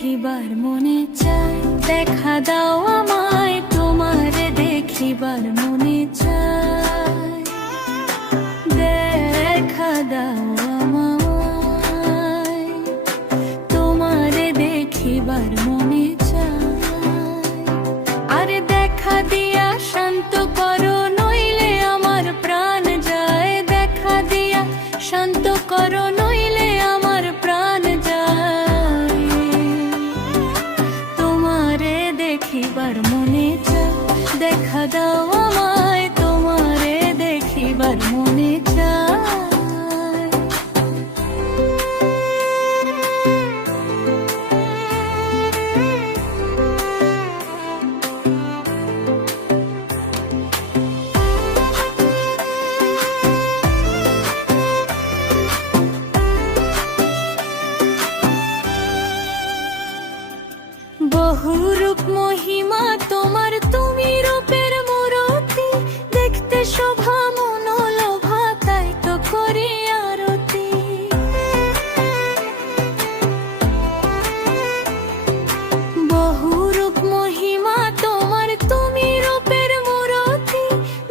দেখিবার মনে চায়, দেখা দাও আমায় তোমারে দেখিবার মনে চায়, দেখা দাও আমায় তোমারে দেখিবার মনে চায়। আরে দেখা দিয়া শান্ত করো নইলে আমার প্রাণ যায়, দেখা দিয়া শান্ত করো নইলে আমার প্রাণ যায়, তোমারে দেখিবার মনে চায়, দেখা দাও আমায় তোমারে দেখিবার মনে চায়। বহু রূপ মহিমা তোমার, তুমি রূপের মূরতি, দেখতে শোভা মনোলোভা তাই তো করি আরতি। বহু রূপ মহিমা তোমার, তুমি রূপের মূরতি,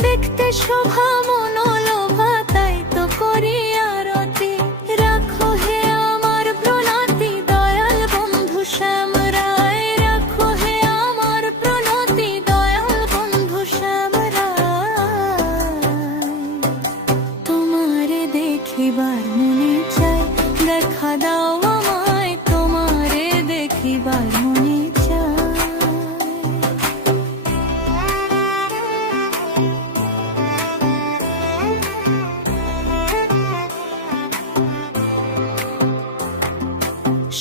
দেখতে শোভা মনোলোভা তাই তো করি আরতি। রাখো হে আমার প্রণতি দয়াল বন্ধু শ্যাম রায়, রাখো হে আমার প্রণতি দয়াল বন্ধু শ্যাম রায়, তোমারে দেখিবার মনে চায়, দেখা দাও আমায় তোমারে দেখিবার মনে চায়।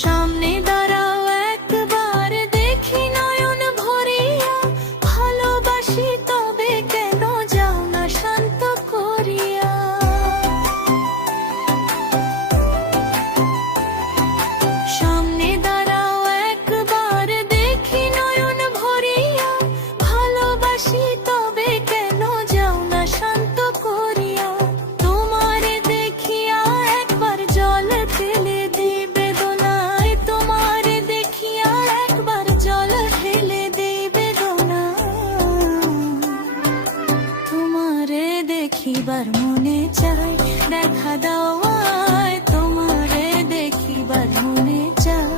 সামনে দাঁড়াও একবার দেখি নয়ন ভরিয়া, ভালোবাসি তবে কেন যাও না শান্ত করিয়া। সামনে দাঁড়াও একবার দেখি নয়ন ভরিয়া, ভালোবাসি তবে কেন যাও না শান্ত করিয়া। তোমারে দেখিয়া একবার জল ফেলে দিই বেদনায়, তোমারে দেখিয়া একবার জল ফেলে দিই বেদনায়, তোমারে দেখিবার মনে চায়, দেখা দাও আমায় তোমারে দেখিবার মনে চায়।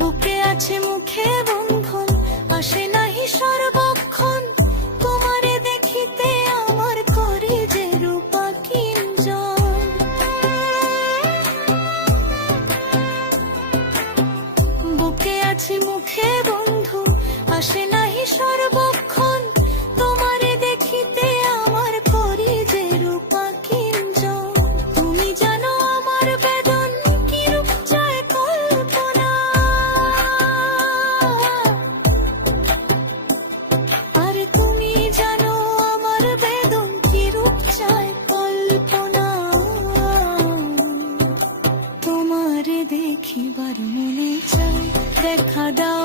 বুকে আছে মুখে বন্ধন, আসে নাহি সর্বক্ষণ, তোমারে দেখিতে আমার করি যে রূপা কিঞ্জন। বুকে আছে মুখে বন্ধু, আসে নাহি সর্বক্ষণ, তোমারে দেখিতে আমার করি যে রূপা কিঞ্জন। তুমি জানো আমার বেদন কি রূপ চায় কল্পনা, আরে তুমি জানো আমার বেদন কি রূপ চায় কল্পনা, তোমারে দেখিবার মনে চায়, দেখা দাও